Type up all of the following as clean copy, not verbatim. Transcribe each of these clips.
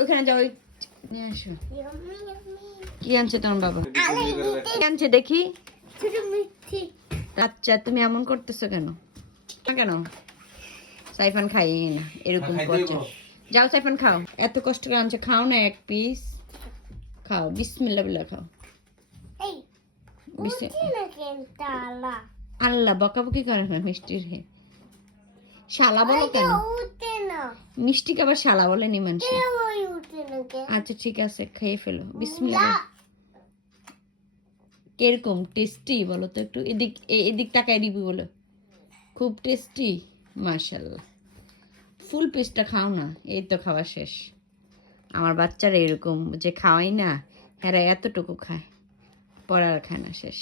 ওখানে যাও, নিয়ে আসো। কি আনছে তোমার বাবা? কি আনছে দেখি? আচ্ছা, তুমি এমন করতেছো কেন? কেন সাইফান খাই না, এরকম করছে। যাও সাইফান খাও, এত কষ্ট করে আনছে, খাও না এক পিস, খাও, বিসমিল্লাহ বিল্লাহ খাও। আল্লাহ বকাবকি করে না মিষ্টির হে, শালা বলো কেন? মিষ্টিকে আবার শালা বলে নি মানুষ। আচ্ছা ঠিক আছে, খেয়ে ফেলো, বিসমিল্লাহ। কিরকম টেস্টি বলো তো একটু, এদিক এদিক তাকায় দিবি বলো। খুব টেস্টি, মাশাআল্লাহ। ফুল পিসটা খাও না, এই তো খাওয়া শেষ। আমার বাচ্চারা এরকম যে খাওয়াই না, এরা এতটুকু খায়, পরে আর খায় না, শেষ।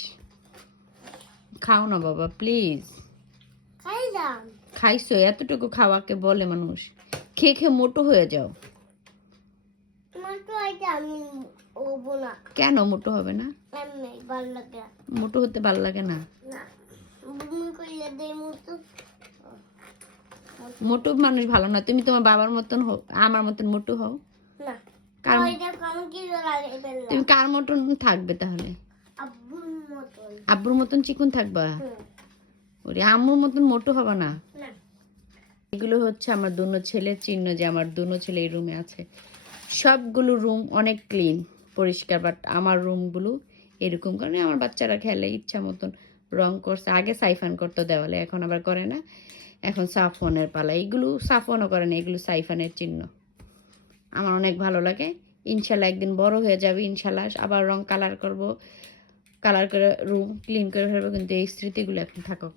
খাও না বাবা প্লিজ। খাইছো, এতটুকু খাওয়াকে বলে মানুষ। খেয়ে খেয়ে মোটো হয়ে যাও। কেন মোটো হবে না? মোটো হতে ভালো লাগে না? মোটো মানুষ ভালো না। তুমি তোমার বাবার মতন হও, আমার মতন মোটো হও। তুমি কার মতন থাকবে তাহলে? আব্বুর মতন চিকন থাকবা? ওরে আম্মুর মতন মোটো হবে না। এগুলো হচ্ছে আমার দুনো ছেলের চিহ্ন যে আমার দুনো ছেলে এই রুমে আছে। সবগুলো রুম অনেক ক্লিন পরিষ্কার, বাট আমার রুমগুলো এরকম কারণে আমার বাচ্চারা খেলে ইচ্ছা মতন রং করছে। আগে সাইফান করতো দেওয়ালে, এখন আবার করে না, এখন সাফনের পালা। এইগুলো সাফনও করে না, এগুলো সাইফানের চিহ্ন। আমার অনেক ভালো লাগে। ইনশাল্লাহ একদিন বড় হয়ে যাবে, ইনশাল্লাহ আবার রং কালার করব, কালার করে রুম ক্লিন করে ফেলবো, কিন্তু এই স্মৃতিগুলো এখন থাকুক।